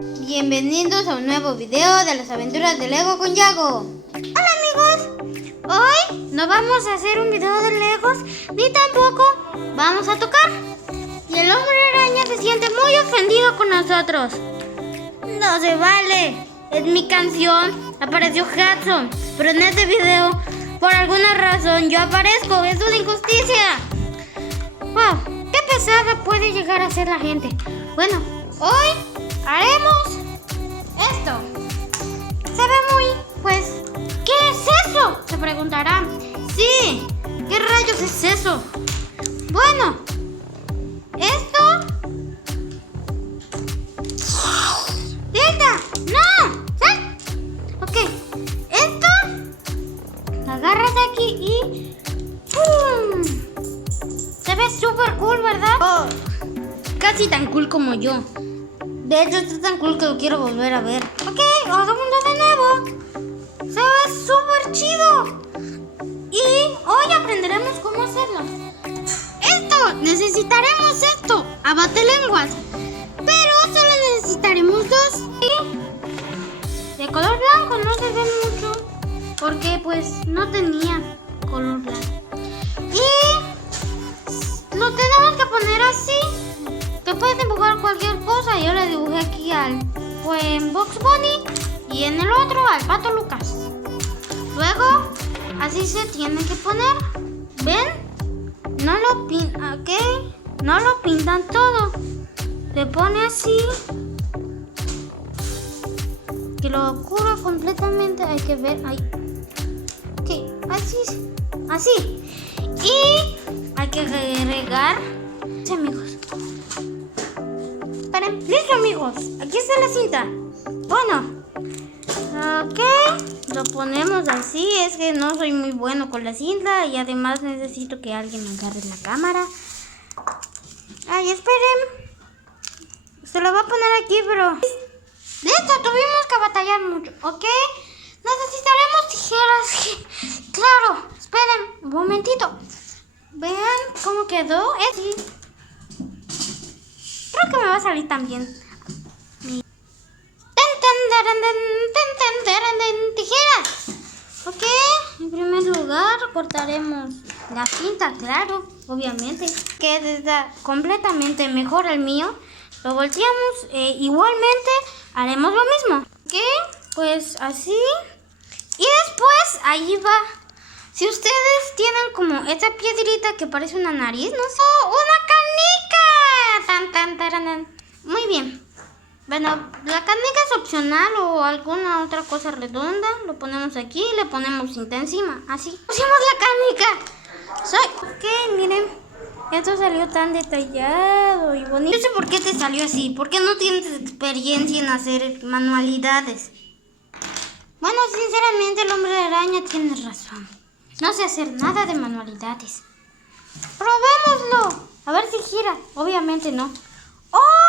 Bienvenidos a un nuevo video de las aventuras de Lego con Yago. Hola amigos, hoy no vamos a hacer un video de Legos ni tampoco vamos a tocar. Y el hombre araña se siente muy ofendido con nosotros. No se vale, es mi canción, apareció Hudson, pero en este video por alguna razón yo aparezco, es una injusticia. Wow, qué pesada puede llegar a ser la gente. Bueno, hoy haremos esto. Se ve muy, pues, ¿qué es eso? Se preguntarán. Sí, ¿qué rayos es eso? Bueno, esto... ¡Delta! ¡No! ¿Sal? Ok, esto agarras aquí y... ¡pum! Se ve súper cool, ¿verdad? Oh, casi tan cool como yo. De hecho, está tan cool que lo quiero volver a ver. Ok, hagámoslo de nuevo. Se ve súper chido. Y hoy aprenderemos cómo hacerlo. Necesitaremos esto, abatelenguas. Pero solo necesitaremos dos. Y de color blanco no se ve mucho, porque pues no tenía color blanco. Y lo tenemos que poner así. Te puedes dibujar cualquier cosa. Yo le dibujé aquí al Bugs Bunny y en el otro al Pato Lucas. Luego, así se tiene que poner. ¿Ven? No lo pintan todo. Le pone así. Que lo cubra completamente. Hay que ver ahí. Ok, así. Y hay que agregar. Sí, amigos. Listo amigos, aquí está la cinta. Bueno, ok, lo ponemos así. Es que no soy muy bueno con la cinta y además necesito que alguien me agarre la cámara. Ay, esperen. Se lo voy a poner aquí, pero... Listo, tuvimos que batallar mucho, ¿ok? Necesitaremos tijeras. Claro, esperen un momentito. Vean cómo quedó. Así. Creo que me va a salir también. Tijeras. Ok, en primer lugar cortaremos la cinta, claro, obviamente. Que está completamente mejor el mío. Lo volteamos. Igualmente haremos lo mismo. Ok, pues así. Y después ahí va. Si ustedes tienen como esta piedrita que parece una nariz, no sé. ¡Oh, una canica! Muy bien. Bueno, la canica es opcional o alguna otra cosa redonda. Lo ponemos aquí y le ponemos cinta encima. Así. Pusimos la canica. Ok, miren. Esto salió tan detallado y bonito. No sé por qué te salió así. Porque no tienes experiencia en hacer manualidades. Bueno, sinceramente el hombre araña tiene razón. No sé hacer nada de manualidades. Probémoslo. A ver si gira. Obviamente no. ¡Oh!